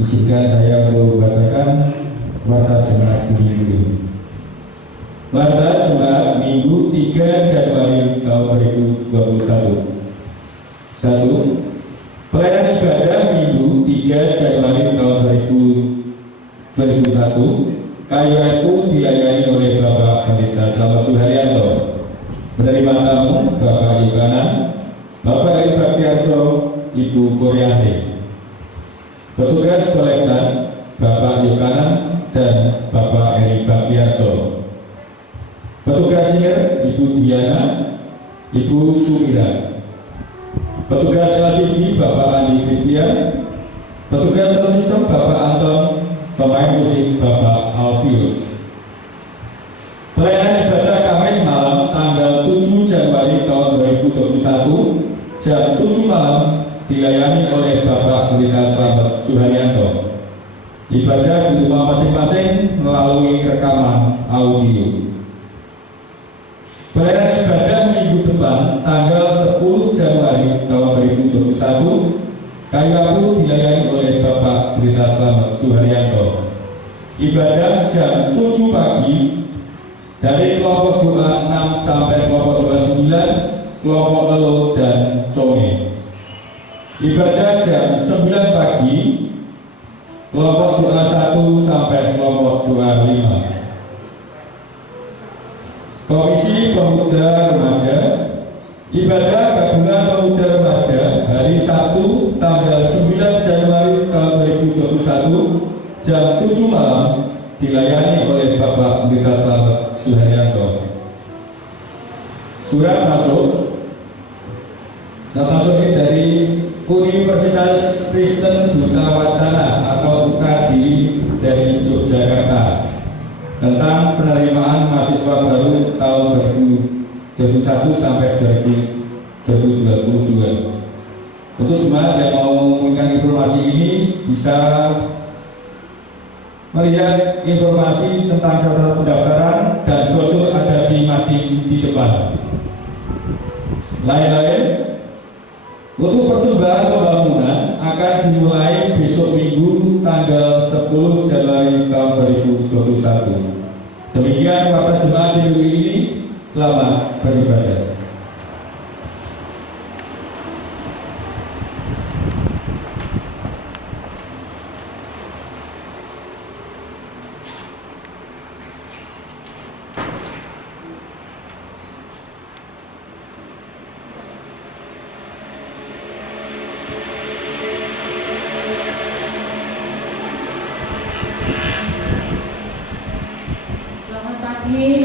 Izinkan saya untuk membacakan Warta Jemaat di minggu ini. Warta Jemaat Minggu 3 Januari tahun 2021. 1. Pelayanan ibadah Minggu 3 Januari tahun 2021. KYU dilayani oleh Bapak Pendeta Slamet Suharyanto. Menerima tamu Bapak Yukanan, Bapak Eri Baktiarso, Ibu Koryante. Petugas kolektan Bapak Yukanan dan Bapak Eri Baktiarso. Petugas singer Ibu Diana, Ibu Sumira. Petugas LCD Bapak Andi Christian. Petugas sistem Bapak Anton. Pemain musik Bapak Alfius. Pelayanan ibadah Kamis malam tanggal 7 Januari tahun 2021 jam 7 malam dilayani oleh Bapak Pendeta Slamet Suharyanto. Ibadah di rumah masing-masing melalui rekaman audio. Pelayanan ibadah minggu depan tanggal 10 Januari tahun 2021 KYU dilayani oleh Bapak Pendeta Slamet Suharyanto. Ibadah jam 7 pagi dari kelompok doa 6 sampai kelompok doa 9, kelompok Elo dan Conge. Ibadah jam 9 pagi, kelompok doa 1 sampai kelompok doa 5. Komisi Pemuda Remaja, ibadah gabungan pemuda remaja hari Sabtu tanggal 9 Januari tahun 2021 jam 7 malam dilayani oleh Bapak Pendeta Slamet Suharyanto. Surat masuk ini dari Universitas Kristen Duta Wacana atau UKD dari Yogyakarta tentang penerimaan mahasiswa baru tahun 2021 sampai 2022. Untuk jemaat yang mau menginginkan informasi ini bisa melihat informasi tentang syarat pendaftaran dan brosur ada di mading di depan. Lain-lain untuk persembahan pembangunan akan dimulai besok Minggu tanggal 10 Januari tahun 2021. Demikian Warta Jemaat minggu ini. Selamat beribadah.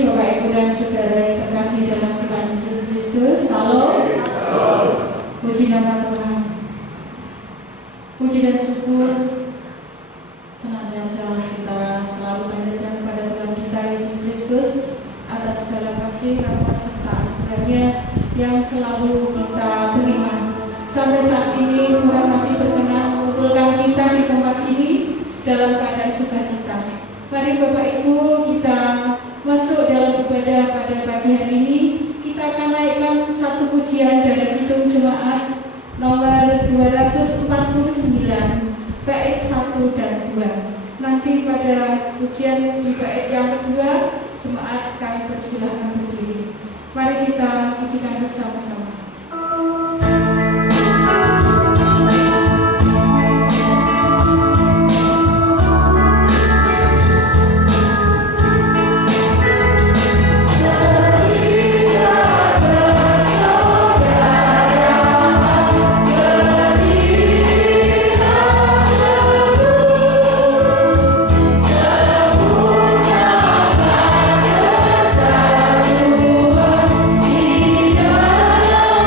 Bapak Ibu dan Saudara yang terkasih dalam Tuhan Yesus Kristus. Salam. Puji nama Tuhan. Puji dan syukur senantiasa kita selalu panjatkan kepada Tuhan kita Yesus Kristus atas segala kasih, rahmat serta anugerahnya yang selalu kita terima. Sampai saat ini Tuhan masih berkenan mengumpulkan kita di tempat ini dalam keadaan sukacita. Mari Bapak Ibu kita masuk dalam ibadah pada pagi hari ini. Kita akan naikkan satu pujian dari Kidung Jemaat nomor 249 bait 1 dan 2. Nanti pada pujian di bait yang kedua, jemaat kami persilahkan berdiri. Mari kita pujikan bersama-sama. Di dalam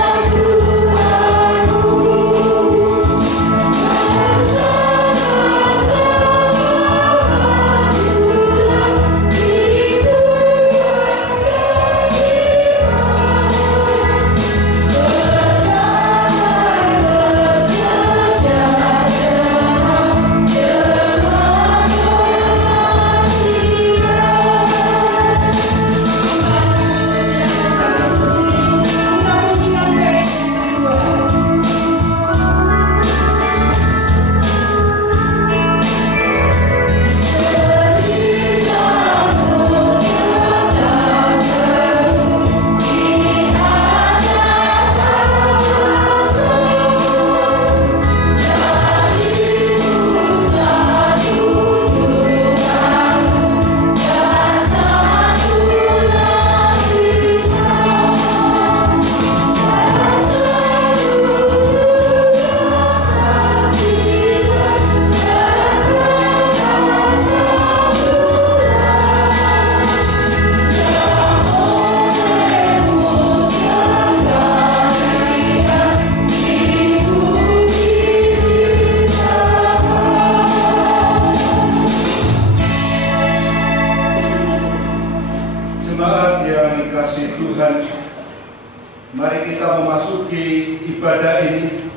ibadah ini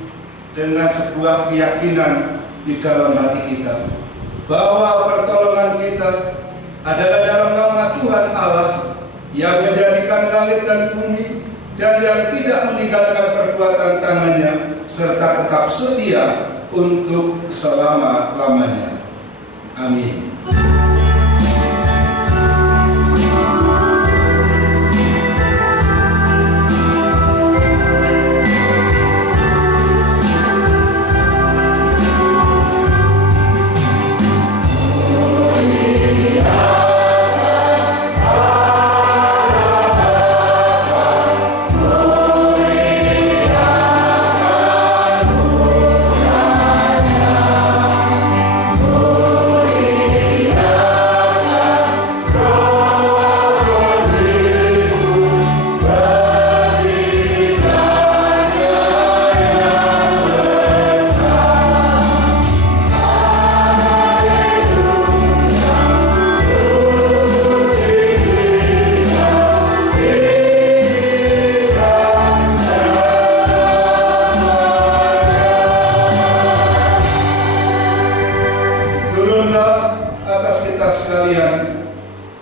dengan sebuah keyakinan di dalam hati kita bahwa pertolongan kita adalah dalam nama Tuhan Allah yang menjadikan langit dan bumi dan yang tidak meninggalkan perbuatan tangannya serta tetap setia untuk selama-lamanya. Amin.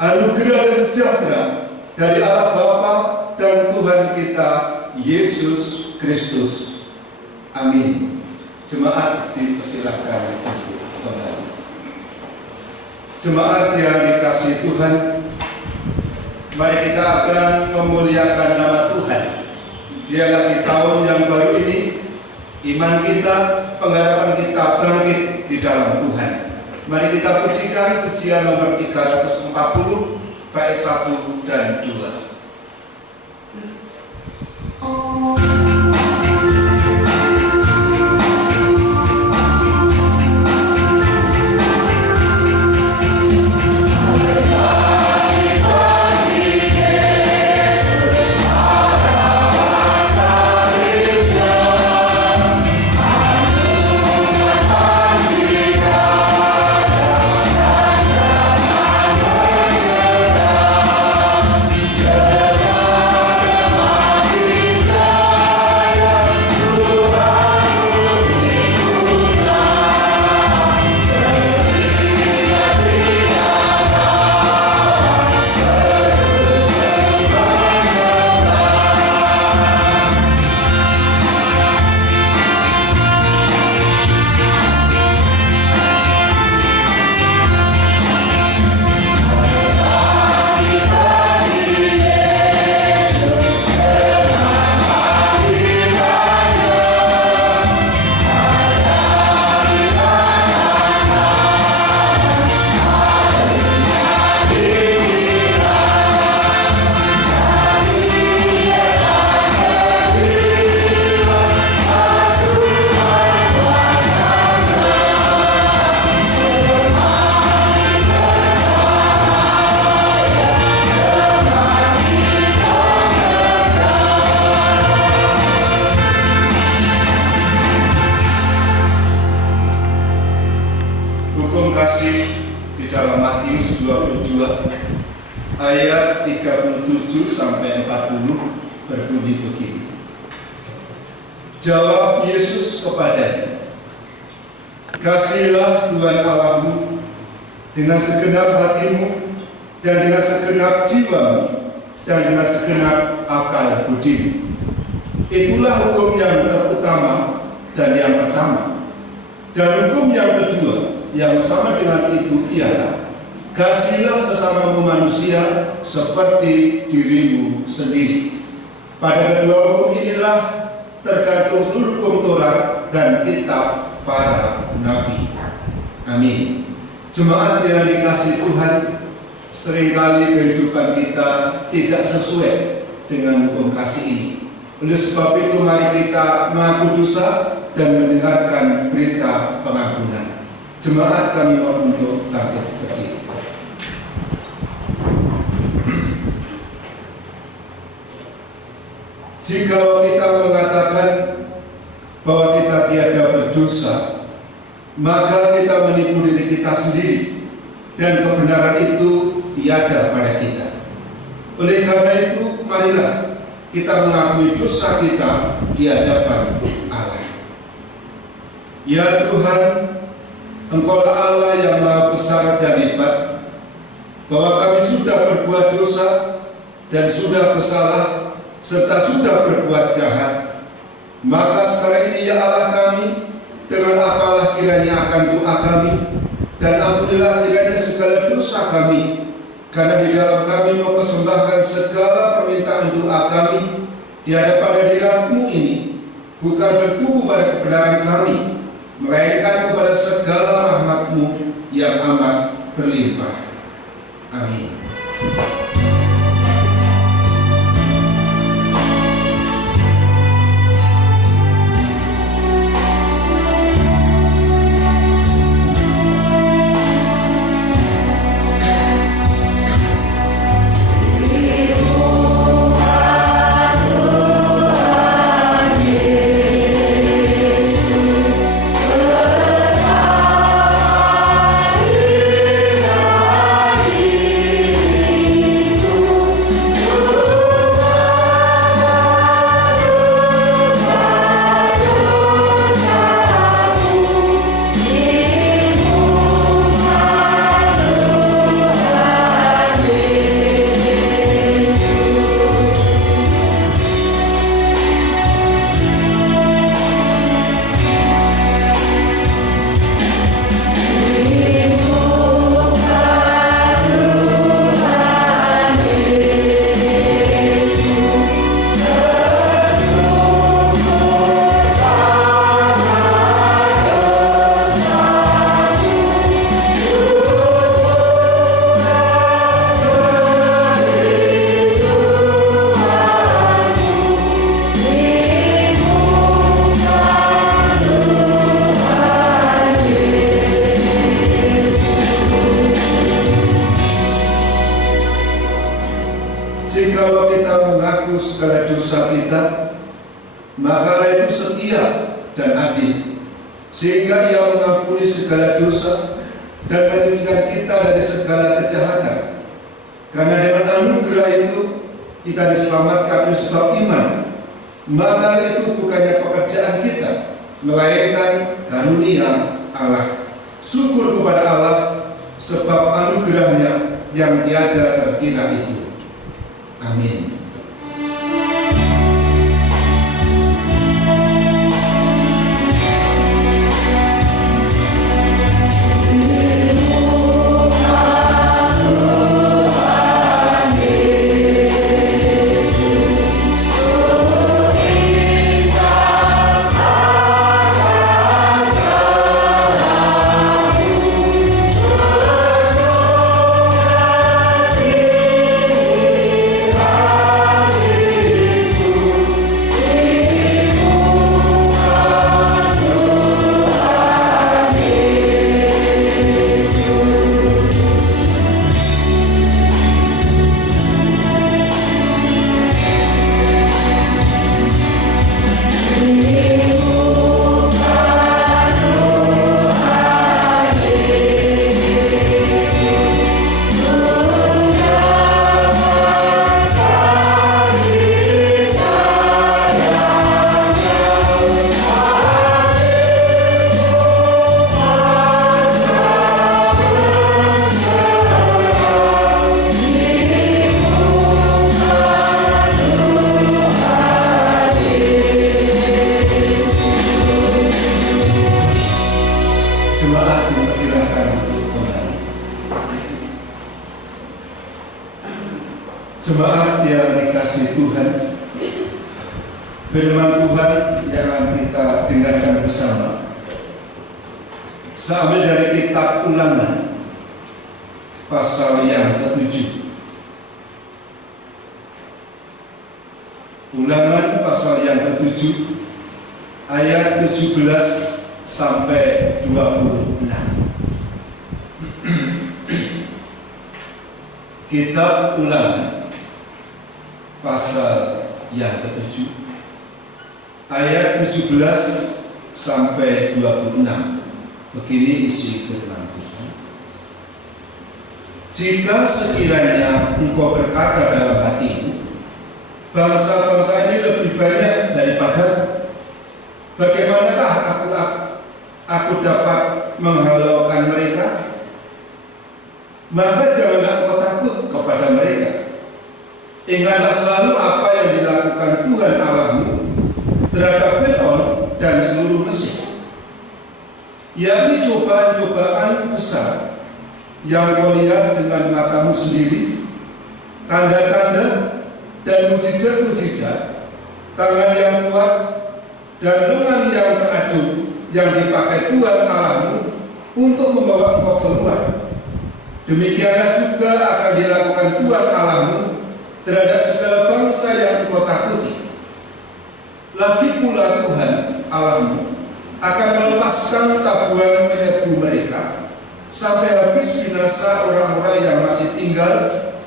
Anugerah dan sejahtera dari Allah Bapa dan Tuhan kita Yesus Kristus. Amin. Jemaat dipersilakan untuk kembali. Jemaat yang dikasihi Tuhan, mari kita akan memuliakan nama Tuhan. Dialah di tahun yang baru ini, iman kita, pengharapan kita bangkit di dalam Tuhan. Mari kita pujikan pujian nomor 340 bait 1 dan 2. Di dalam Matius 22 ayat 37 sampai 40 berbunyi begini. Jawab Yesus kepadanya, kasihilah Tuhan Allahmu dengan segenap hatimu dan dengan segenap jiwamu dan dengan segenap akal budimu. Itulah hukum yang terutama dan yang pertama. Dan hukum yang kedua yang sama dengan itu ialah kasihilah sesamamu manusia seperti dirimu sendiri. Pada kedua hukum inilah tergantung seluruh hukum Taurat dan kitab para nabi. Amin. Jemaat yang dikasihi Tuhan, seringkali kehidupan kita tidak sesuai dengan hukum kasih ini. Oleh sebab itu mari kita mengaku dosa dan mendengarkan berita pengampunan. Jemaat kami mohon untuk bangkit berdiri. Jika kita mengatakan bahwa kita tiada berdosa, maka kita menipu diri kita sendiri dan kebenaran itu tiada pada kita. Oleh karena itu, marilah kita mengakui dosa kita di hadapan Allah. Ya Tuhan, Engkaulah Allah yang Maha Besar dan hebat, bahwa kami sudah berbuat dosa dan sudah bersalah serta sudah berbuat jahat. Maka sekarang ini ya Allah kami, dengan apalah kiranya akan doa kami, dan ampunilah kiranya segala dosa kami, karena di dalam kami mempersembahkan segala permintaan doa kami di hadapan hadirat-Mu ini, bukan bertumbuh pada kebenaran kami, melainkan kepada segala rahmat-Mu yang amat berlimpah. Amin. Jikalau kita mengaku segala dosa kita, maka Allah itu setia dan adil, sehingga Ia mengampuni segala dosa dan menyucikan kita dari segala kejahatan. Karena dengan anugerah itu kita diselamatkan oleh sebab iman. Maka itu bukannya pekerjaan kita, melainkan karunia Allah. Syukur kepada Allah sebab anugerahnya yang tiada terkira itu. Amin. Jemaat yang dikasihi Tuhan, firman Tuhan yang akan kita dengarkan bersama sambil dari kitab Ulangan pasal yang ke-7. Ulangan pasal yang ke-7 ayat 17 sampai 26. Kitab Ulangan pasal yang ke-7 ayat 17 sampai 26. Begini isi firman Tuhan. Jika sekiranya engkau berkata dalam hatimu, bangsa-bangsa ini lebih banyak daripada. Bagaimanakah aku dapat menghalaukan mereka? Maka janganlah engkau takut kepada mereka. Ingatlah selalu apa yang dilakukan Tuhan Allahmu terhadap Fir'aun dan seluruh Mesir, yakni cobaan-cobaan besar yang kau lihat dengan matamu sendiri, tanda-tanda dan mujizat-mujizat, tangan yang kuat dan lengan yang terajut yang dipakai Tuhan Allahmu untuk membawa engkau keluar. Demikianlah juga akan dilakukan Tuhan Allahmu terhadap segala bangsa yang engkau takuti. Lagi pula Tuhan Allahmu akan melepaskan tabuhan penyerbu mereka sampai habis binasa orang-orang yang masih tinggal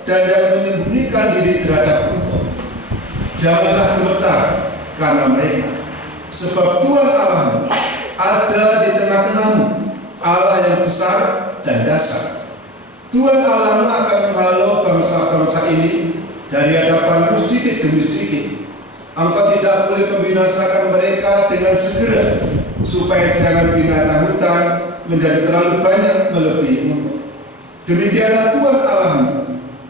dan yang menyembunyikan diri terhadap engkau. Janganlah gemetar karena mereka, sebab Tuhan Allahmu ada di tengah-tengahmu, Allah yang besar dan dasar. Tuhan Allahmu akan menghalau bangsa-bangsa ini dari hadapanmu sedikit demi sedikit. Engkau tidak boleh membinasakan mereka dengan segera, supaya jangan binatang hutan menjadi terlalu banyak melebihi engkau. Demikianlah Tuhan Allahmu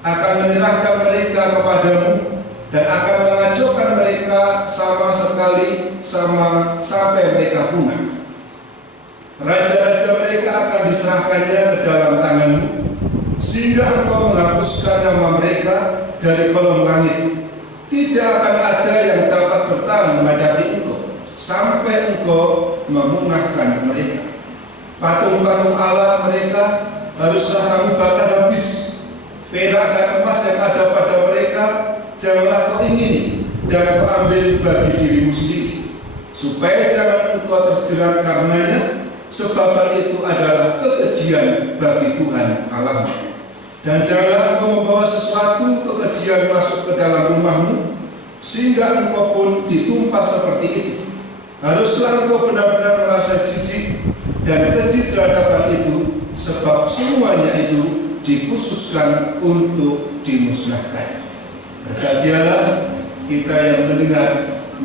akan menyerahkan mereka kepadamu dan akan mengacaukan mereka sampai mereka punah. Raja-raja mereka akan diserahkannya ke dalam tanganmu, sehingga engkau menghapuskan nama mereka dari kolom langit. Tidak akan ada yang dapat bertahan menghadapi engkau sampai engkau memunahkan mereka. Patung-patung Allah mereka haruslah kamu bakar habis. Perak dan emas yang ada pada mereka janganlah kau ingini dan kau ambil bagi dirimu sendiri, supaya jangan engkau terjerat karenanya, sebab itu adalah kekejian bagi Tuhan Allahmu. Dan janganlah engkau membawa sesuatu kekejian masuk ke dalam rumahmu, sehingga engkau pun ditumpah seperti itu. Haruslah engkau benar-benar merasa jijik dan keji terhadap hal itu, sebab semuanya itu dikhususkan untuk dimusnahkan. Berbahagialah kita yang mendengar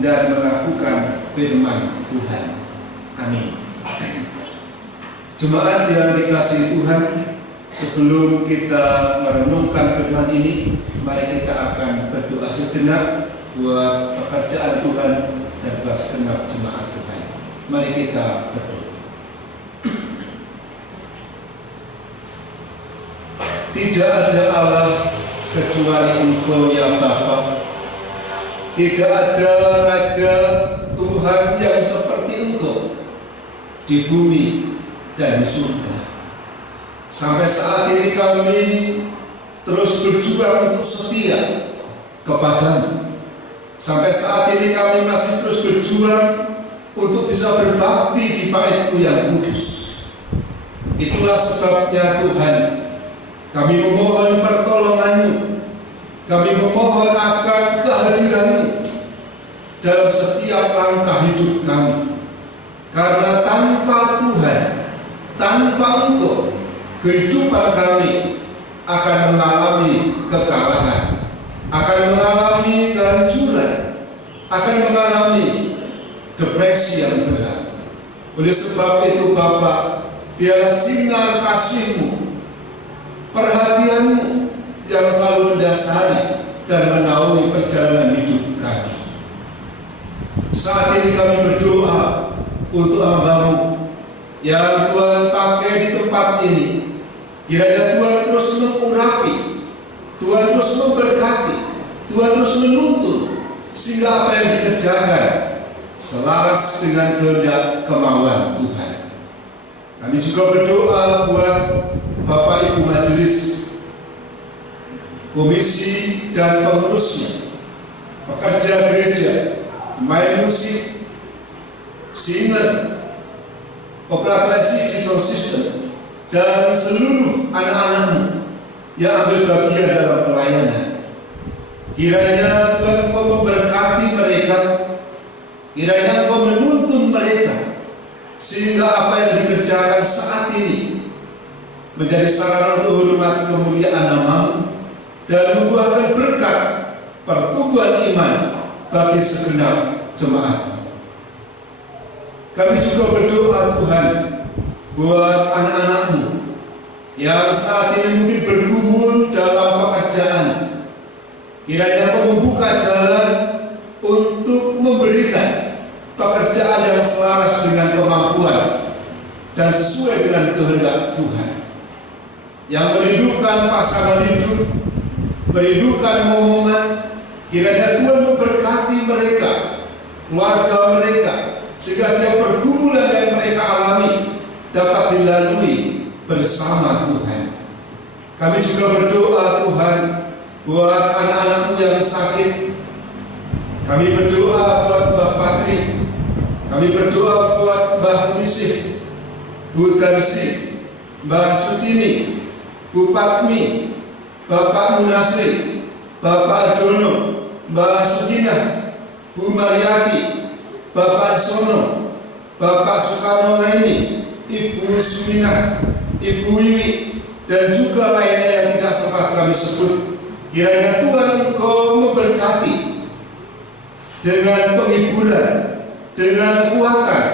dan melakukan firman Tuhan. Amin. Jemaat yang dikasihi Tuhan, sebelum kita merenungkan firman ini, mari kita akan berdoa sejenak buat pekerjaan Tuhan dan buat segenap jemaat Tuhan. Mari kita berdoa. Tidak ada Allah kecuali Engkau ya Bapa. Tidak ada Raja Tuhan yang seperti Engkau di bumi dan di surga. Sampai saat ini kami terus berjuang untuk setia kepadamu. Sampai saat ini kami masih terus berjuang untuk bisa berbakti di bait-Mu yang kudus. Itulah sebabnya Tuhan, kami memohon pertolongan-Mu, kami memohon akan kehadiran-Mu dalam setiap langkah hidup kami. Karena tanpa Tuhan, tanpa Engkau, kehidupan kami akan mengalami kekalahan, akan mengalami kehancuran, akan mengalami depresi yang berat. Oleh sebab itu Bapa, biarlah sinar kasih-Mu, perhatian-Mu yang selalu mendasari dan menaungi perjalanan hidup kami. Saat ini kami berdoa untuk hamba-Mu yang Tuhan pakai di tempat ini. Kiranya Tuhan terus mengurapi, Tuhan terus memberkati, Tuhan terus menuntun, sehingga apa yang dikerjakan selaras dengan kehendak kemauan Tuhan. Kami juga berdoa buat Bapak Ibu Majelis, komisi dan pengurusnya, pekerja gereja, pemain musik, singer, operator digital system, dan seluruh anak-anak-Mu yang ambil bagian dalam pelayanan. Kiranya Tuhan Engkau memberkati mereka, kiranya Engkau menuntun mereka, sehingga apa yang dikerjakan saat ini menjadi sarana untuk hormat kemuliaan nama-Mu dan membuahkan berkat pertumbuhan iman bagi segenap jemaat. Kami juga berdoa Tuhan buat anak-anak-Mu yang saat ini mungkin bergumul dalam pekerjaan. Kiranya Kau membuka jalan untuk memberikan pekerjaan yang selaras dengan kemampuan dan sesuai dengan kehendak Tuhan, yang merindukan pasangan hidup, merindukan momongan. Kiranya Tuhan memberkati mereka, keluarga mereka, sehingga setiap pergumulan yang mereka alami dapat dilalui bersama Tuhan. Kami juga berdoa Tuhan buat anak-anak-Mu yang sakit. Kami berdoa buat Mbak Patri, kami berdoa buat Mbak Misih, Bu Darsi, Mbak Sutini, Bu Patmi, Bapak Munasri, Bapak Dono, Mbak Sudina, Bu Mariati, Bapak Sono, Bapak Soekarno Naini, Ibu Sumina, Ibu Wiwi, dan juga lainnya yang tidak sempat kami sebut. Kiranya Tuhan Engkau memberkati dengan penghiburan, dengan kekuatan,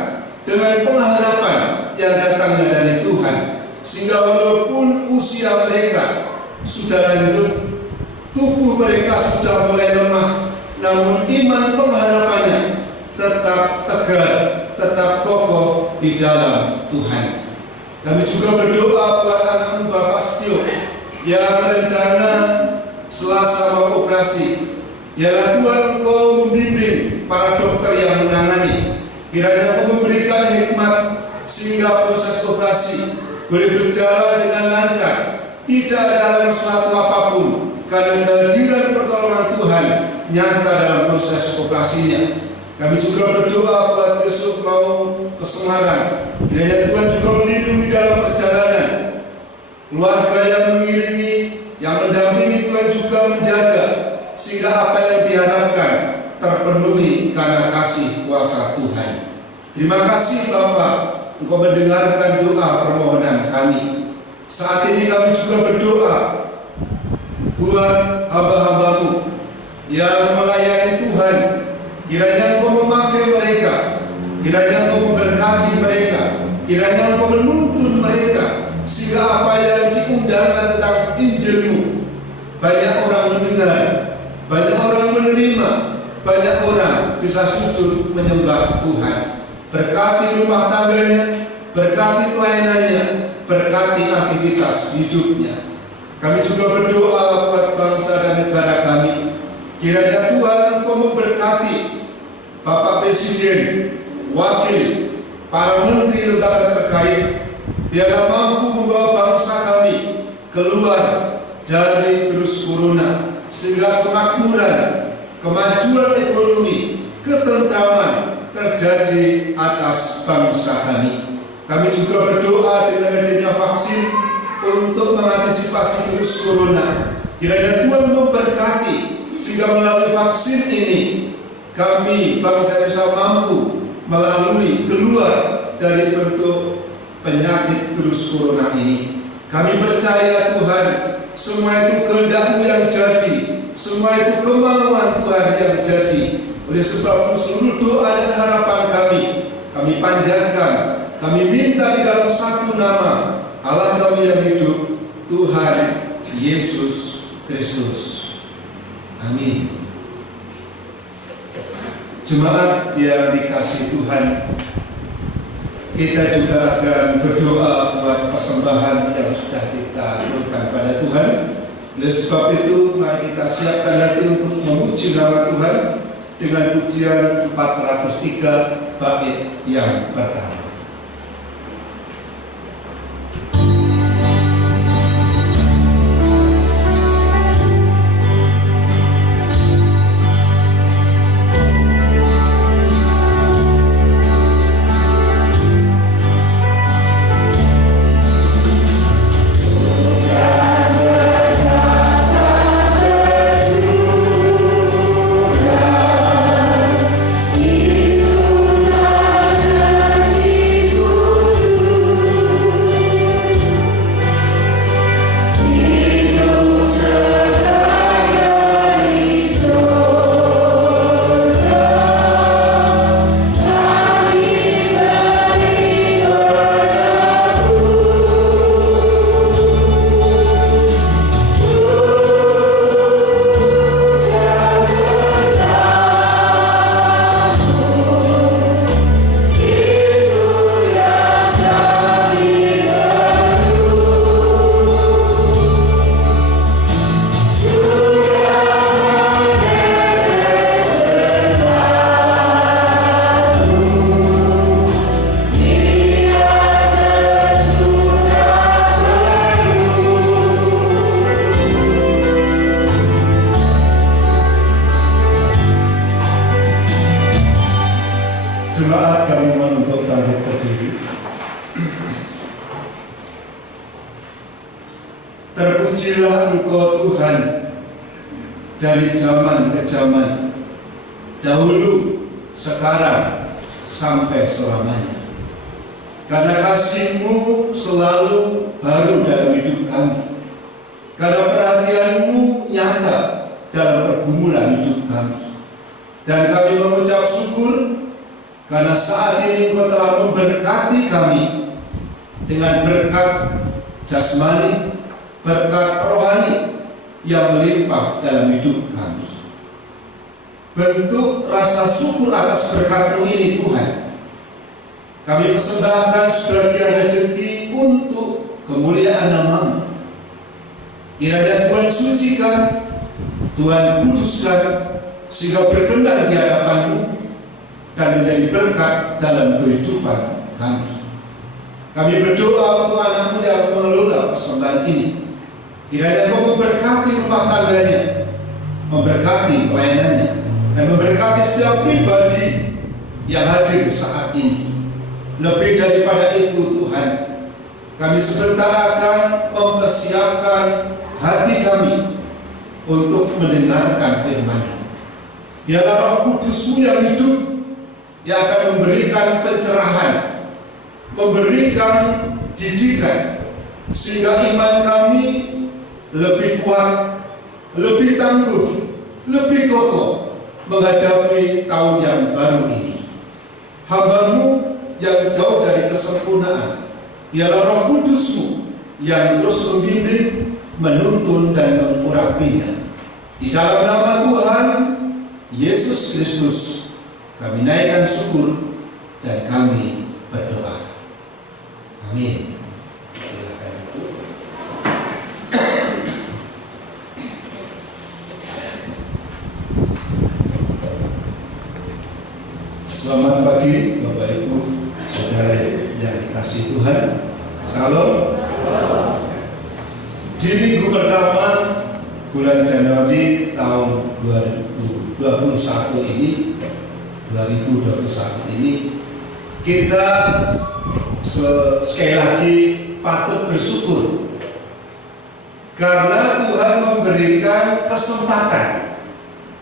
dengan pengharapan yang datangnya dari Tuhan, sehingga walaupun usia mereka sudah lanjut, tubuh mereka sudah mulai lemah, namun iman pengharapannya tetap tegar, tetap kokoh di dalam Tuhan. Kami juga berdoa buat anak Bapak Setio yang rencana Selasa mau operasi. Ya Tuhan, Engkau membimbing para dokter yang menangani. Kiranya Engkau memberikan hikmat sehingga proses operasi boleh berjalan dengan lancar, tidak ada sesuatu apapun, karena kehadiran pertolongan Tuhan nyata dalam proses operasinya. Kami juga berdoa buat besok mau ke Semarang. Kiranya Tuhan juga melindungi dalam perjalanan, keluarga yang mengiringi, yang mendampingi, Tuhan juga menjaga, sehingga apa yang diharapkan terpenuhi karena kasih kuasa Tuhan. Terima kasih Bapa, Engkau mendengarkan doa permohonan kami. Saat ini kami juga berdoa buat hamba-hamba-Mu yang melayani Tuhan. Kiranya Engkau memakai mereka, kiranya Engkau memberkati mereka, kiranya Engkau menuntun mereka, sehingga apa yang diundangkan tentang Injil-Mu banyak orang mendengar, banyak orang menerima, banyak orang bisa sujud menyembah Tuhan. Berkati rumah tangganya, berkati pelayanannya, berkati aktivitas hidupnya. Kami juga berdoa buat bangsa dan negara kami. Kiranya Tuhan Engkau memberkati Bapak Presiden, Wakil, para menteri lembaga terkait, biarlah mampu membawa bangsa kami keluar dari virus corona, sehingga kemakmuran, kemajuan ekonomi, ketentraman terjadi atas bangsa kami. Kami juga berdoa dengan adanya vaksin untuk mengantisipasi virus corona. Kiranya Tuhan memberkati, sehingga melalui vaksin ini kami bangsa Indonesia mampu melalui keluar dari bentuk penyakit virus corona ini. Kami percaya Tuhan, semua itu kehendak-Mu yang jadi, semua itu kemauan Tuhan yang jadi. Oleh sebab itu seluruh doa dan harapan kami panjatkan, kami minta di dalam satu nama Allah kami yang hidup, Tuhan Yesus Kristus. Amin. Jemaat yang dikasihi Tuhan, kita juga akan berdoa buat persembahan yang sudah kita berikan pada Tuhan. Oleh sebab itu, mari kita siapkan hati untuk memuji nama Tuhan dengan pujian 403 bait yang pertama. Itu Terpujilah Engkau Tuhan dari zaman ke zaman, dahulu, sekarang, sampai selamanya. Karena kasih-Mu selalu baru dalam hidup kami. Karena perhatian-Mu nyata dalam pergumulan hidup kami. Dan kami mengucap syukur karena saat ini Engkau telah memberkati kami dengan berkat jasmani, berkat rohani yang melimpah dalam hidup kami. Bentuk rasa syukur atas berkat-Mu ini Tuhan, kami persembahkan sebagian rezeki untuk kemuliaan nama-Mu. Kiranya Tuhan sucikan, Tuhan kuduskan, sehingga berkenan di hadapan-Mu dan menjadi berkat dalam kehidupan kami. Kami berdoa untuk anak-Mu yang mengelola persembahan ini. Kiranya Kau memberkati rumah tangganya, memberkati pelayanannya, dan memberkati setiap pribadi yang hadir saat ini. Lebih daripada itu Tuhan, kami sebentar akan mempersiapkan hati kami untuk mendengarkan firman-Mu. Biarlah Roh Kudus-Mu yang hidup yang akan memberikan pencerahan, memberikan didikan, sehingga iman kami lebih kuat, lebih tangguh, lebih kokoh menghadapi tahun yang baru ini. Hamba-Mu yang jauh dari kesempurnaan, biarlah Roh Kudus-Mu yang terus membimbing, menuntun dan mengurapinya. Di dalam nama Tuhan Yesus Kristus kami naikkan syukur dan kami berdoa. Amin. Silakan. Selamat pagi Bapak Ibu, saudara yang dikasihi Tuhan. Salam. Di minggu pertama bulan Januari tahun 2021 ini kita sekali lagi patut bersyukur karena Tuhan memberikan kesempatan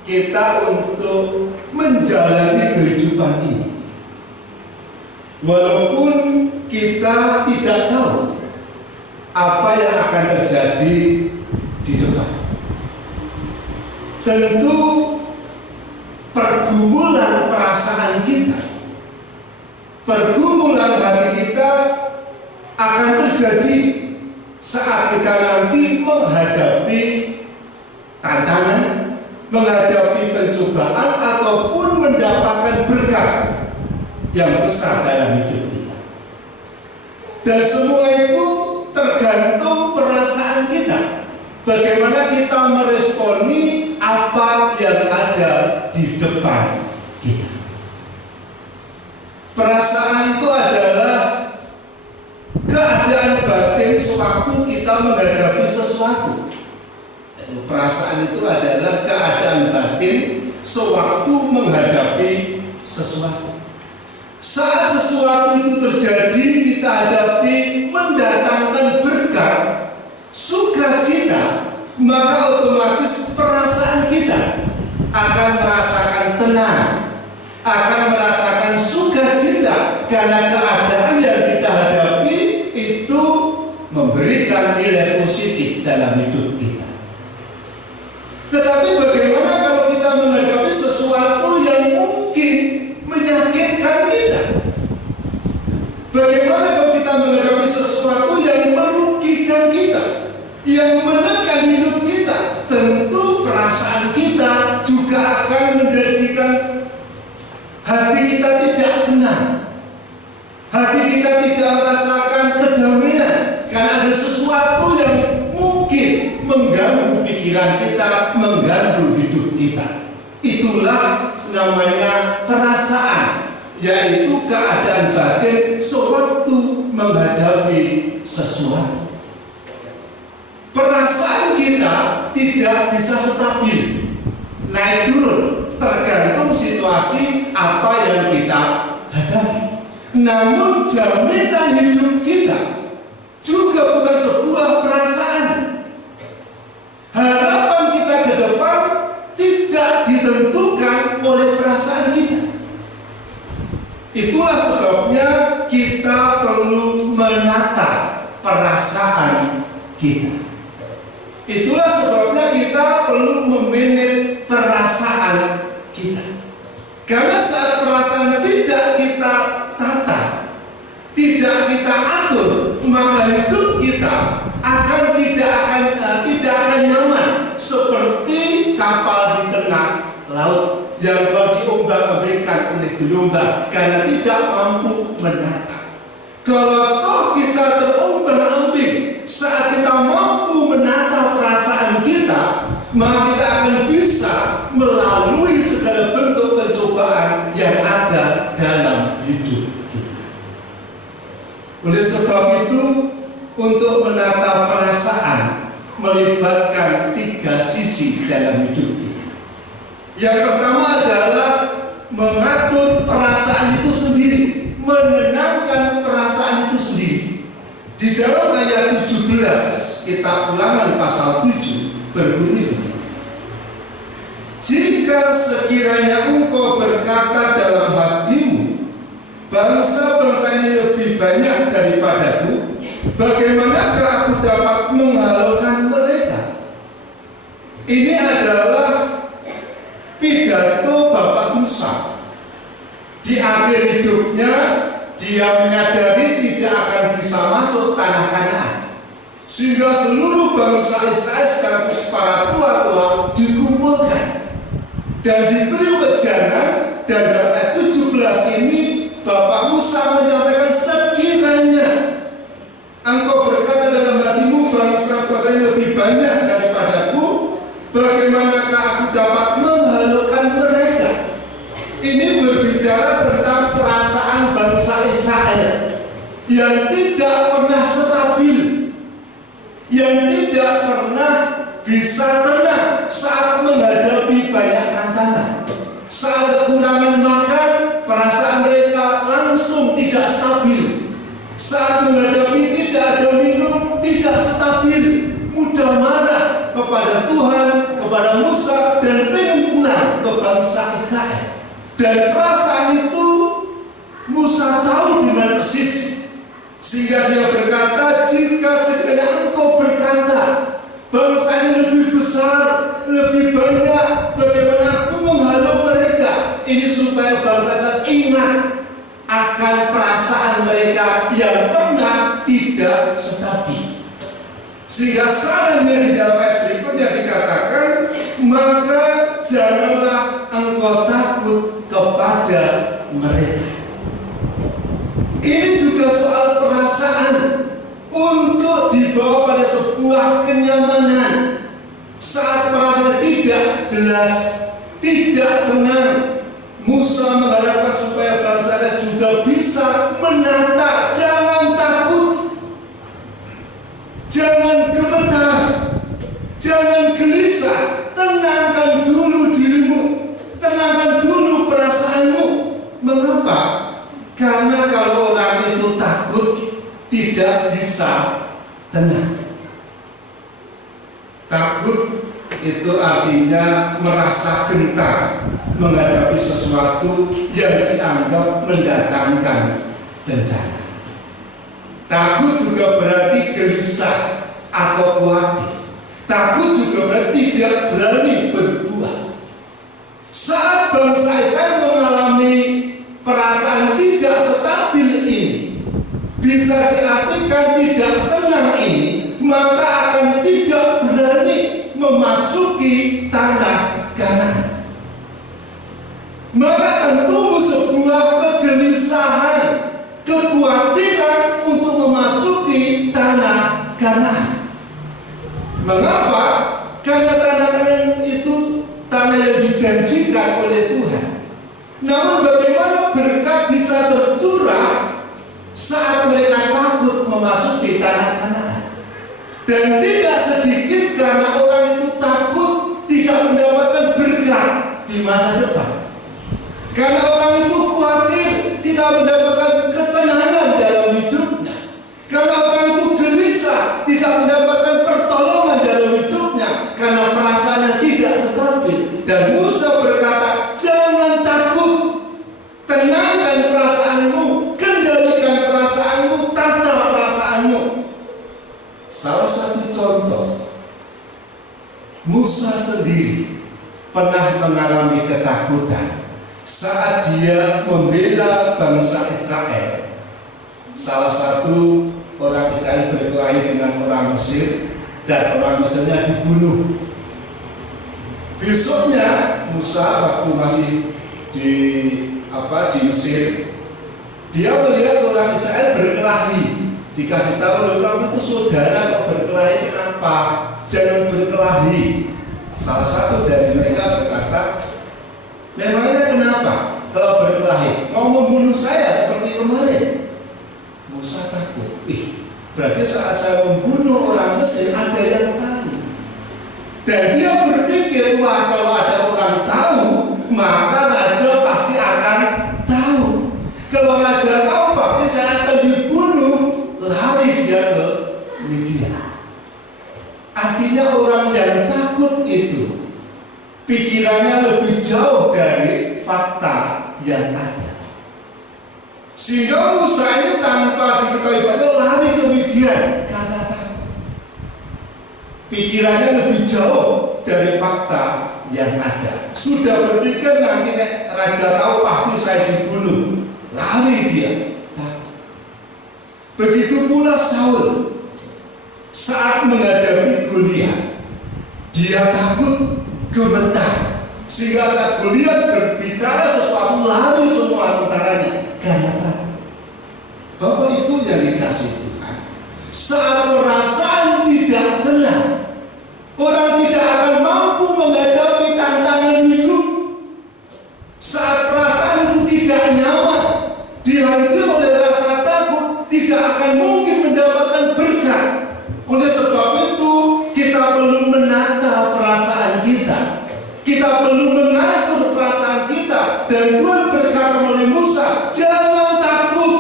kita untuk menjalani kehidupan ini. Walaupun kita tidak tahu apa yang akan terjadi di depan. Tentu pergumulan perasaan kita, pergumulan hati kita akan terjadi saat kita nanti menghadapi tantangan, menghadapi pencobaan ataupun mendapatkan berkat yang besar dalam hidup kita. Dan semua itu tergantung perasaan kita. Bagaimana kita meresponi apa yang ada di depan kita. Perasaan itu adalah keadaan batin sewaktu kita menghadapi sesuatu. Perasaan itu adalah keadaan batin sewaktu menghadapi sesuatu. Saat sesuatu itu terjadi, kita hadapi mendatangkan berkat, sukacita, maka otomatis perasaan kita akan merasakan tenang, akan merasakan sukacita karena keadaan yang kita hadapi itu memberikan nilai positif dalam hidup kita. Tetapi bagaimana kalau kita menghadapi sesuatu yang mungkin menyakitkan kita? Bagaimana kalau kita menghadapi sesuatu yang merugikan kita, yang menekan hidup kita? Tentu perasaan kita juga akan menjadikan hati kita tidak tenang, hati kita tidak merasakan kedamaian karena ada sesuatu yang mungkin mengganggu pikiran kita, mengganggu hidup kita. Itulah namanya perasaan, yaitu keadaan batin sewaktu menghadapi sesuatu. Perasaan kita tidak bisa stabil, naik turun, tergantung situasi apa yang kita hadapi. Namun jaminan hidup kita juga bukan sebuah perasaan, Itulah sebabnya kita perlu menata perasaan kita. Itulah sebabnya kita perlu memanage perasaan kita. Karena saat perasaan tidak kita tata, tidak kita atur, maka hidup kita tidak akan nyaman seperti kapal di tengah laut yang diombang-ambingkan oleh gelombang karena tidak mampu menata. Kalau toh kita terombang-ambing saat kita mampu menata perasaan kita, maka kita akan bisa melalui segala bentuk pencobaan yang ada dalam hidup kita. Oleh sebab itu, untuk menata perasaan melibatkan 3 sisi dalam hidup kita. Yang pertama adalah mengatur perasaan itu sendiri, menenangkan perasaan itu sendiri. Di dalam ayat 17 kitab Ulangan pasal 7 berbunyi, jika sekiranya engkau berkata dalam hatimu, bangsa-bangsa ini lebih banyak daripadaku, bagaimanakah aku dapat menghalaukan mereka? Ini adalah pidato Bapak Musa. Di akhir hidupnya, dia menyadari tidak akan bisa masuk tanah Kanaan, sehingga seluruh bangsa Israel sekaligus para tua-tua dikumpulkan dan diberi wejangan. Dan dalam ayat 17 ini Bapak Musa menyampaikan, sekiranya engkau berkata dalam hatimu, bangsa-bangsa ini lebih banyak daripadaku, bagaimanakah aku dapat menghalaukan mereka? Ini berbicara tentang perasaan bangsa Israel yang tidak pernah stabil, yang tidak pernah bisa tenang saat menghadapi banyak tantangan. Saat kekurangan makan, perasaan mereka langsung tidak stabil. Saat menghadapi tidak ada minum, tidak stabil, mudah marah kepada Tuhan, kepada Musa, dan pengen pulang ke bangsa Israel. Dan perasaan itu Musa tahu dengan persis, sehingga dia berkata, jika sekiranya engkau berkata bangsa ini lebih besar, lebih banyak, bagaimana aku menghalau mereka? Ini supaya bangsa ingat akan perasaan mereka yang pernah tidak stabil. Sehingga sarannya di dalam ayat berikutnya dikatakan, maka janganlah engkau takut kepada mereka. Ini juga soal perasaan untuk dibawa pada sebuah kenyamanan. Saat perasaan tidak jelas, tidak tenang, Musa mengharapkan supaya bangsa juga bisa menata. Jangan takut, jangan gemetar, jangan gelisah. Tenangkan dulu dirimu, tenangkan dulu perasaanmu. Mengapa? Karena kalau orang itu takut, tidak bisa tenang. Takut itu artinya merasa gentar menghadapi sesuatu yang dianggap mendatangkan bencana. Takut juga berarti gelisah atau khawatir. Takut juga berarti tidak berani berbuat. Saat bangsa Israel mengalami perasaan tidak stabil ini, bisa diartikan tidak tenang ini, maka akan tidak berani memasuki tanah Kanaan. Maka akan tumbuh sebuah kegelisahan, kekhawatiran untuk memasuki tanah Kanaan. Mengapa? Karena tanah Kanaan itu tanah yang dijanjikan oleh Tuhan. Namun bagaimana berkat bisa tercurah saat mereka takut memasuki tanah Kanaan? Dan tidak sedikit karena orang itu takut tidak mendapatkan berkat di masa depan. Karena orang itu khawatir tidak mendapatkan ketenangan dalam hidupnya. Karena orang itu gelisah tidak mendapatkan pertolongan dalam hidupnya. Karena perasaannya tidak stabil. Dan Musa berkata, jangan takut, tenangkan perasaan pernah mengalami ketakutan saat dia membela bangsa Israel. Salah satu orang Israel berkelahi dengan orang Mesir dan orang Mesirnya dibunuh. Besoknya Musa waktu masih di Mesir, dia melihat orang Israel berkelahi. Dikasih tahu, kamu itu saudara kok berkelahi, kenapa? Jangan berkelahi. Salah satu dari mereka berkata, memangnya kenapa kalau berkelahi? Mau membunuh saya seperti kemarin? Musa takut. Berarti saat saya membunuh orang Mesir ada yang tahu. Dan dia berpikir, wah kalau ada orang tahu, maka raja pasti akan tahu. Kalau raja tahu, pasti saya akan dibunuh. Lari dia ke Midian. Artinya orang yang takut itu pikirannya lebih jauh dari fakta yang ada. Sehingga Musa ini tanpa diketahui pada lari ke Midian karena takut. Pikirannya lebih jauh dari fakta yang ada. Sudah berpikir nanti raja tahu pasti saya dibunuh. Lari dia. Begitu pula Saul saat menghadapi Goliat, dia takut, gemetar, sehingga saat Goliat berbicara sesuatu lari semua tentaranya karena takut. Bapak Ibu yang dikasih Tuhan, saat perasaan tidak tenang, orang tidak akan mampu menghadapi tantangan hidup. Saat perasaan itu tidak nyaman, dihantui oleh rasa takut, tidak akan mungkin mendapatkan berkat. Oleh sebab itu kita perlu menata perasaan kita. Kita perlu mengatur perasaan kita. Dan Tuhan berkata oleh Musa, jangan takut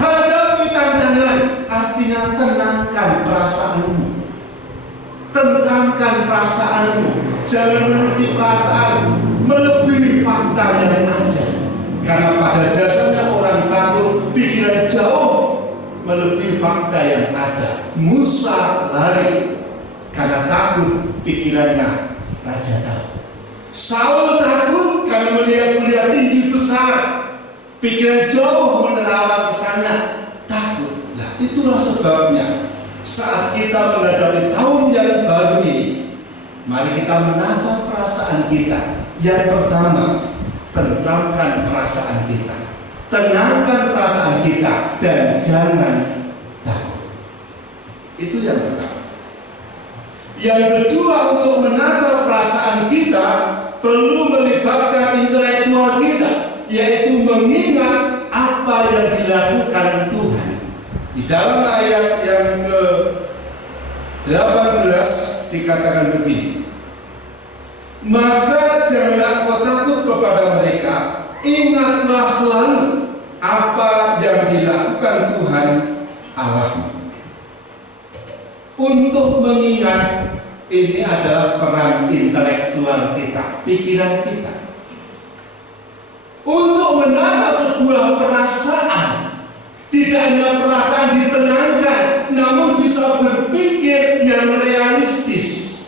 hadapi tantangan. Artinya tenangkan perasaanmu, tentramkan perasaanmu. Jangan menuruti perasaan melebihi fakta yang ada. Karena pada dasarnya orang takut pikiran jauh melebihi fakta yang ada. Musa lari karena takut pikirannya raja tahu. Saul takut karena melihat Goliat tinggi besar, pikiran jauh menerawang ke sana, takut. Nah, itulah sebabnya saat kita menghadapi tahun yang baru ini, mari kita menata perasaan kita. Yang pertama, tentramkan perasaan kita, tenangkan perasaan kita, dan jangan takut. Itu yang pertama. Yang kedua, untuk menata perasaan kita perlu melibatkan intelektual kita, yaitu mengingat apa yang dilakukan Tuhan. Di dalam ayat yang ke-18 dikatakan begini, maka janganlah kau takut kepada mereka, ingatlah selalu apa yang dilakukan Tuhan Allahmu. Untuk mengingat, ini adalah peran intelektual kita, pikiran kita. Untuk menata sebuah perasaan, tidak hanya perasaan ditenangkan, namun bisa berpikir yang realistis,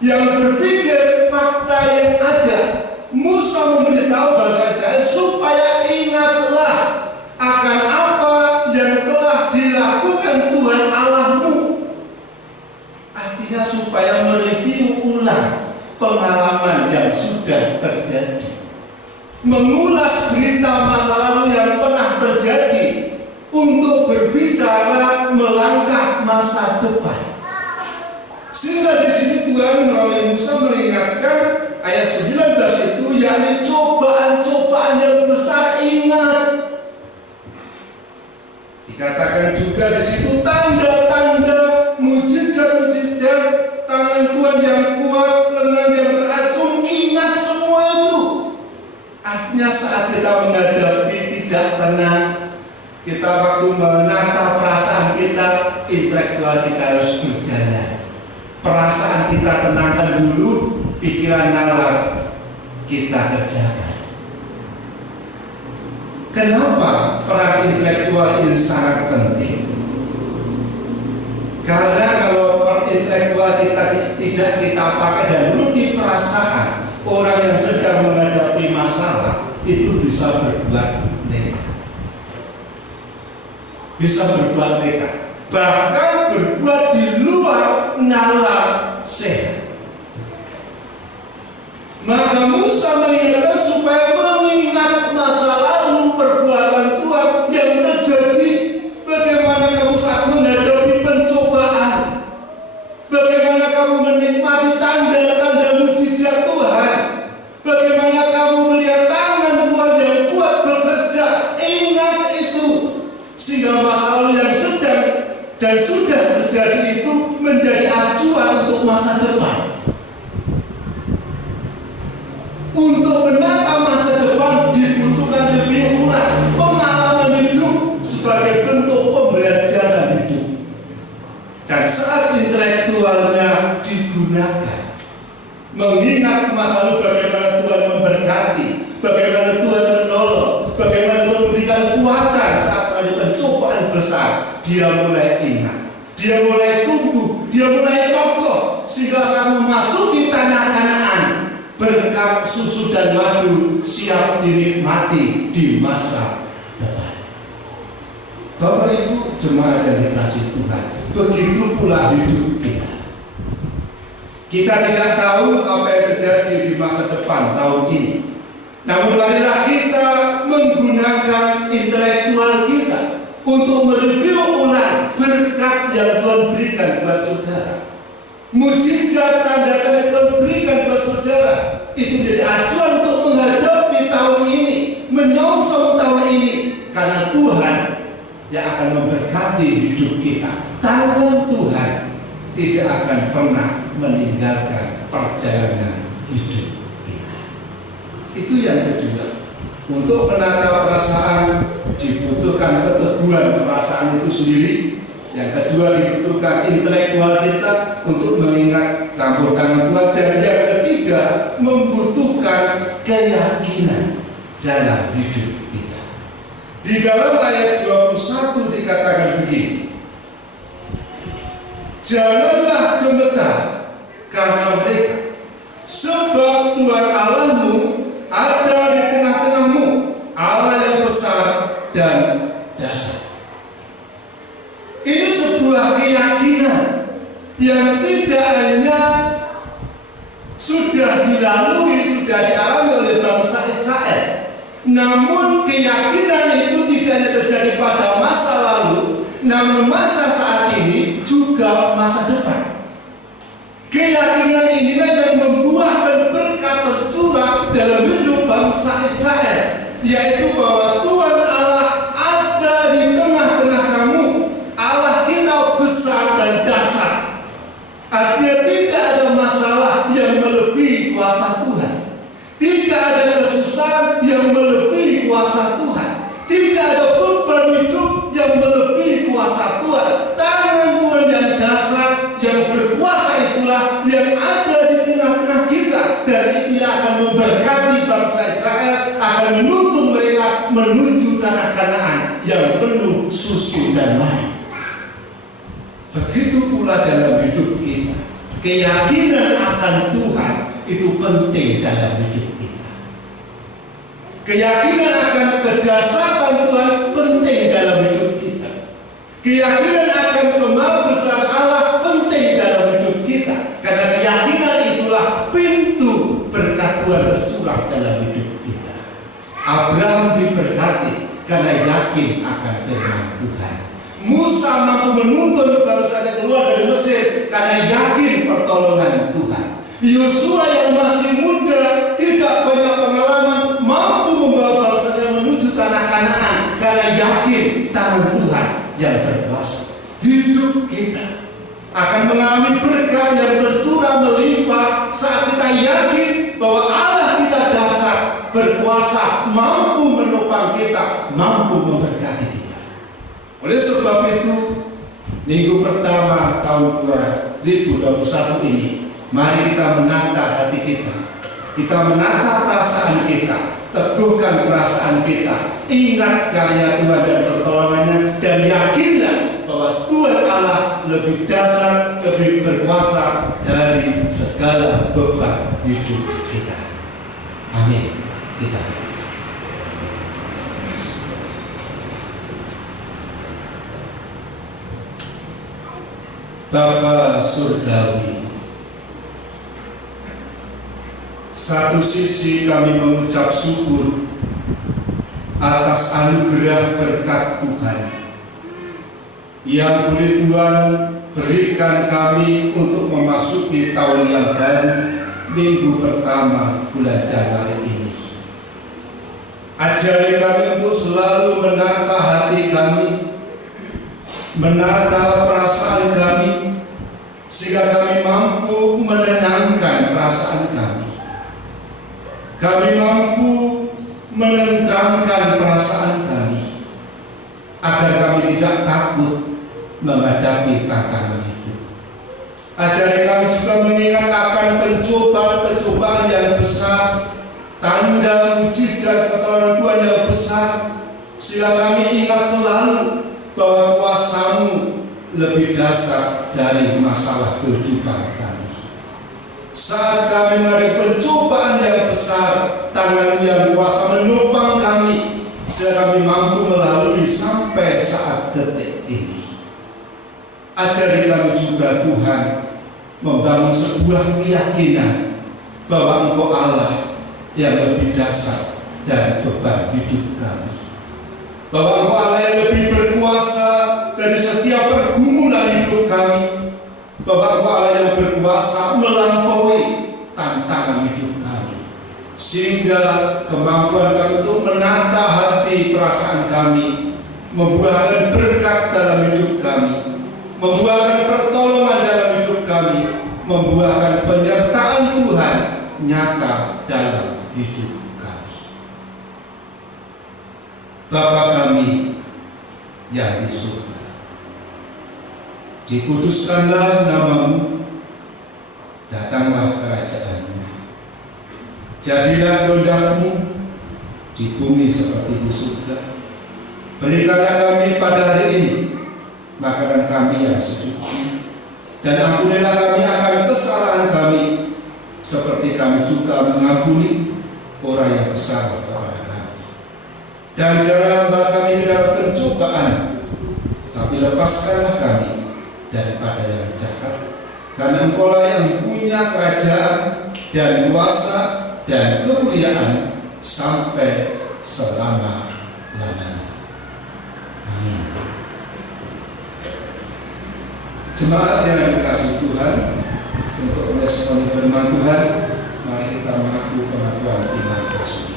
yang berpikir fakta yang ada. Musa memberitahu bangsa Israel supaya ingatlah akan apa yang telah dilakukan Tuhan Allahmu. Artinya supaya mereview ulang pengalaman yang sudah terjadi, mengulas berita masa lalu yang pernah terjadi untuk berbicara melangkah masa depan. Sehingga di sini Tuhan melalui Musa mengingatkan ayat 19 itu, yakni cobaan-cobaan yang besar, ingat. Dikatakan juga di situ tanda-tanda, mujizat-mujizat, tangan Tuhan yang kuat, lengan yang beracung, ingat semua itu. Artinya saat kita menghadapi tidak tenang, kita waktu menata perasaan kita, intelektual kita harus berjalan. Perasaan kita tenangkan dulu, pikiran nalar kita kerjakan. Kenapa peran intelektual ini sangat penting? Karena kalau peran intelektual intelektual kita tidak kita pakai dan menuruti perasaan orang yang sedang menghadapi masalah, itu bisa berbuat nekat. Bisa berbuat nekat, bahkan berbuat di luar nalar sehat. Maka Musa mengingatkan supaya mengingat masa lalu perbuatan Tuhan yang terjadi. Bagaimana kamu saat menghadapi pencobaan, bagaimana kamu menikmati tanda-tanda mujizat Tuhan, bagaimana kamu melihat tangan Tuhan yang kuat bekerja. Ingat itu, sehingga masa lalu yang sedang dan sudah terjadi itu menjadi acuan untuk masa depan. Untuk menata masa depan dibutuhkan lebih ulang pengalaman hidup sebagai bentuk pembelajaran hidup. Dan saat intelektualnya digunakan, mengingat masa lalu bagaimana Tuhan memberkati, bagaimana Tuhan menolong, bagaimana Tuhan memberikan kekuatan saat ada pencobaan besar, dia mulai ingat, dia mulai tumbuh, dia mulai kokoh, sehingga saat memasuki tanah Kanaan, berkat susu dan madu siap dinikmati di masa depan. Bapak Ibu jemaat yang dikasihi Tuhan, begitu pula hidup kita. Kita tidak tahu apa yang terjadi di masa depan tahun ini. Namun marilah kita menggunakan intelektual kita untuk mereview ulang berkat yang Tuhan berikan buat saudara. Mujizat tanda-tanda Tuhan berikan buat saudara itu menjadi acuan untuk menghadapi tahun ini, menyongsong tahun ini, karena Tuhan yang akan memberkati hidup kita. Tangan Tuhan tidak akan pernah meninggalkan perjalanan hidup kita. Itu yang kedua. Untuk menata perasaan dibutuhkan keteguhan perasaan itu sendiri. Yang kedua dibutuhkan intelektual kita untuk mengingat campur tangan Tuhan. Dan yang ketiga membutuhkan keyakinan dalam hidup kita. Di dalam ayat 21 dikatakan begini, janganlah gemetar karena mereka, sebab Tuhan Allahmu ada di tengah-tengahmu, Allah yang besar dan dahsyat. Ini sebuah keyakinan yang tidak hanya sudah dilalui, sudah dialami oleh bangsa Israel, namun keyakinan itu tidak hanya terjadi pada masa lalu, namun masa saat ini juga masa depan. Keyakinan inilah yang membuahkan berkat tercurah dalam hidup bangsa Israel, yaitu bahwa Tuhan Allah ada di tengah-tengah kamu. Allah kita besar dan dahsyat. Artinya tidak ada masalah yang melebihi kuasa Tuhan. Tidak ada kesusahan yang melebihi kuasa Tuhan. Tidak ada beban hidup yang melebihi kuasa Tuhan. Tangan Tuhan yang dahsyat, yang berkuasa itulah yang ada di tengah-tengah kita. Dan itu akan memberkati bangsa Israel, akan menuntun mereka menuju tanah Kanaan yang penuh susu dan madu. Begitu pula dalam hidup kita. Keyakinan akan Tuhan itu penting dalam hidup kita. Keyakinan akan kedahsyatan Tuhan penting dalam hidup kita. Keyakinan akan kemauan besar Allah penting dalam hidup kita. Karena keyakinan itulah pintu berkat Tuhan tercurah dalam hidup kita. Abraham diberkati karena yakin akan firman Tuhan. Musa mampu menuntun bangsanya keluar dari Mesir karena yakin pertolongan Tuhan. Yosua yang masih muda, tidak banyak pengalaman, mampu membawa bangsanya menuju tanah Kanaan karena yakin tangan Tuhan yang berkuasa. Hidup kita akan mengalami berkat yang tercurah melimpah saat kita yakin bahwa Allah kita dahsyat, berkuasa, mampu menopang kita, mampu memberkati kita. Oleh sebab itu, minggu pertama tahun 2021 ini, mari kita menata hati kita. Kita menata perasaan kita, teguhkan perasaan kita, ingat karya Tuhan dan pertolongannya, dan yakinlah bahwa Tuhan Allah lebih dahsyat, lebih lebih berkuasa dari segala beban hidup kita. Amin. Kita Bapa Surgawi, satu sisi kami mengucap syukur atas anugerah berkat Tuhan yang boleh Tuhan berikan kami untuk memasuki tahun yang baru, minggu pertama bulan Januari ini. Ajari kami untuk selalu menata hati kami, menata perasaan kami, sehingga kami mampu menenangkan perasaan kami. Kami mampu menenteramkan perasaan kami, agar kami tidak takut menghadapi tantangan hidup. Ajari kami juga mengingat akan pencobaan-pencobaan yang besar, tanda mujizat pertolongan Tuhan yang besar, sehingga kami ingat selalu bahwa kuasa-Mu lebih dasar dari masalah kehidupan kami. Saat kami menghadapi pencobaan yang besar, tangan yang kuasa menopang kami, sehingga kami mampu melalui sampai saat detik ini. Ajari kami juga Tuhan membangun sebuah keyakinan bahwa Engkau Allah yang lebih dasar dari beban hidup kami, bahwa Engkau Allah yang lebih berkuasa dari setiap pergumulan hidup kami, bahwa Engkau Allah yang berkuasa melampaui tantangan hidup kami, sehingga kemampuan kami untuk menata hati perasaan kami, membuahkan berkat dalam hidup kami, membuahkan pertolongan dalam hidup kami, membuahkan penyertaan Tuhan nyata dalam hidup kami. Bapa kami yang di surga, dikuduskanlah nama-Mu, datanglah kerajaan-Mu, jadilah kehendak-Mu di bumi seperti di surga. Berikanlah kami pada hari ini makanan kami yang secukupnya, dan ampunilah kami akan kesalahan kami, seperti kami juga mengampuni orang yang bersalah kepada kami. Dan janganlah membawa kami ke dalam pencobaan, tapi lepaskanlah kami daripada yang jahat, karena Engkau-lah yang punya kerajaan dan kuasa dan kemuliaan sampai selama-lamanya. Amin. Jemaat yang dikasihi Tuhan, untuk meresponi firman Tuhan, mari kita mengaku pengakuan iman Rasul.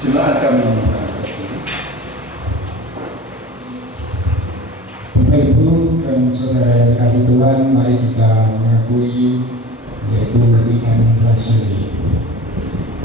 Jemaat kami mohon berdiri. Bapak Ibu dan saudara yang dikasihi Tuhan, mari kita mengakui yaitu iman rasuli.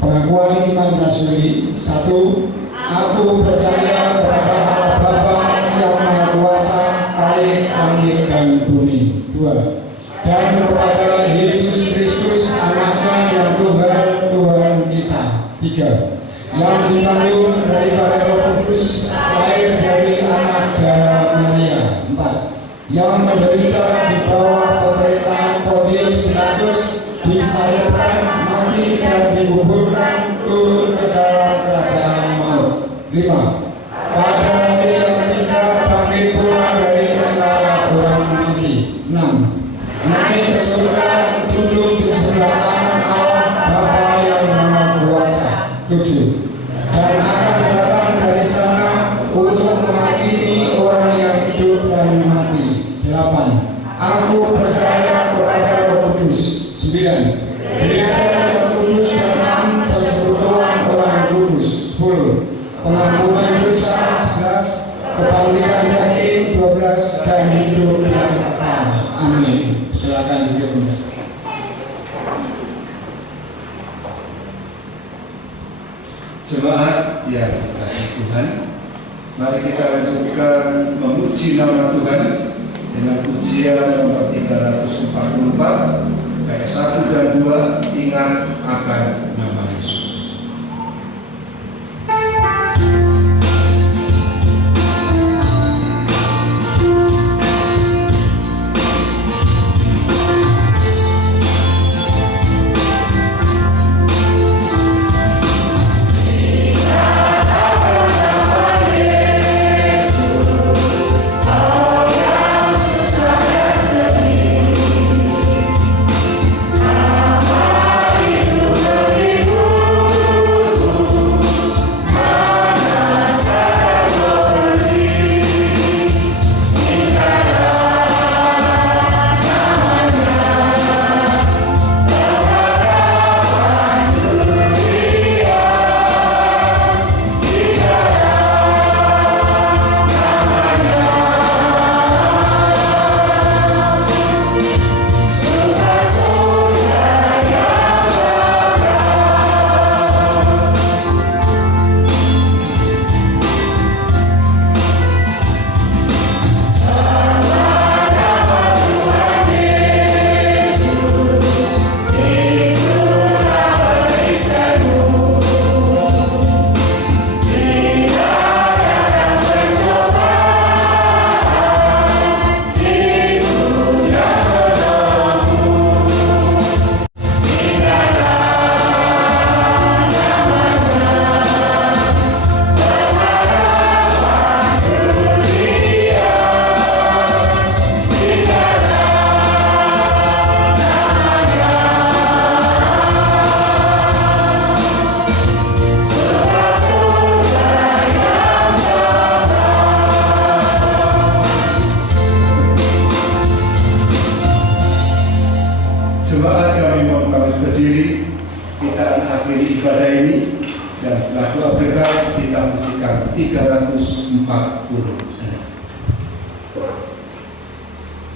Pengakuan iman rasuli. 1. Aku percaya kepada Allah Bapa yang Maha Kuasa, Khalik langit dan bumi. 2. Dan kepada Yesus Kristus anaknya yang Tuhan kita. 3. Yang dikandung daripada Roh Kudus, lahir dari anak darah Maria. 4. Yang menderita di bawah pemerintahan Pontius Pilatus, disalibkan, mati dan dikuburkan, turun ke dalam kerajaan maut. 5. Pada hari yang ketiga bangkit pula dari antara orang mati. 6. Naik ke surga, duduk di sebelah kanan Allah Bapa yang Maha Kuasa. 7. Dan akan datang dari sana untuk menghakimi orang yang hidup dan mati. 8. Aku percaya kepada Roh Kudus. 9. Gereja yang kudus dan am, persekutuan orang kudus. 10. Pengampunan dosa. 11. Kebangkitan daging. 12. Dan hidup yang kekal. Amin. Silakan duduk kembali. Jemaat yang dikasihi Tuhan, mari kita lanjutkan memuji nama Tuhan dengan pujian nomor 344 ayat 1 dan 2, ingat akan nama Yesus.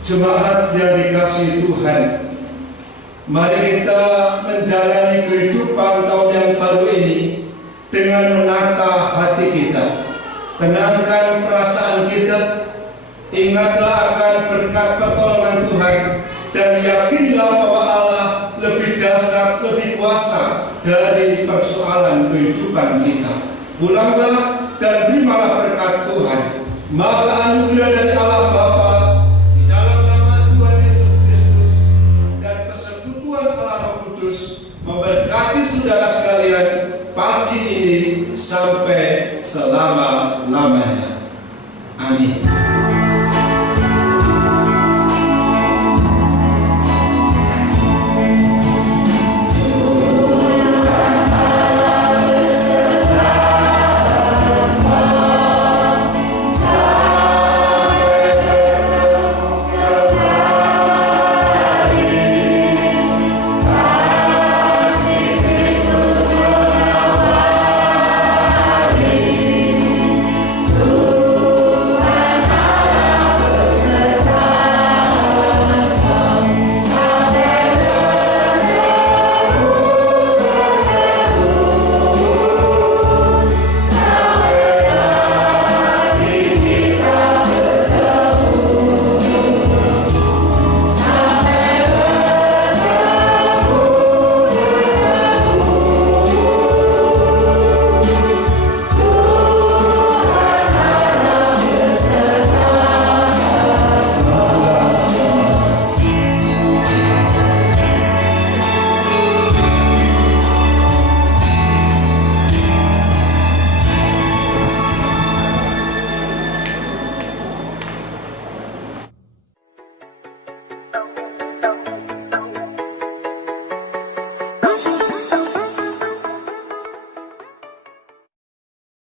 Jemaat yang dikasihi Tuhan, mari kita menjalani kehidupan tahun yang baru ini dengan menata hati kita. Tenangkan perasaan kita, ingatlah akan berkat pertolongan Tuhan, dan yakinlah bahwa Allah lebih dahsyat, lebih kuasa dari persoalan kehidupan kita. Pulanglah dan terimalah berkat Tuhan. Maka anugerah dari Allah Bapa, di dalam nama Tuhan Yesus Kristus, dan persekutuan Allah Roh Kudus memberkati saudara sekalian pagi ini sampai selama-lamanya. Amin.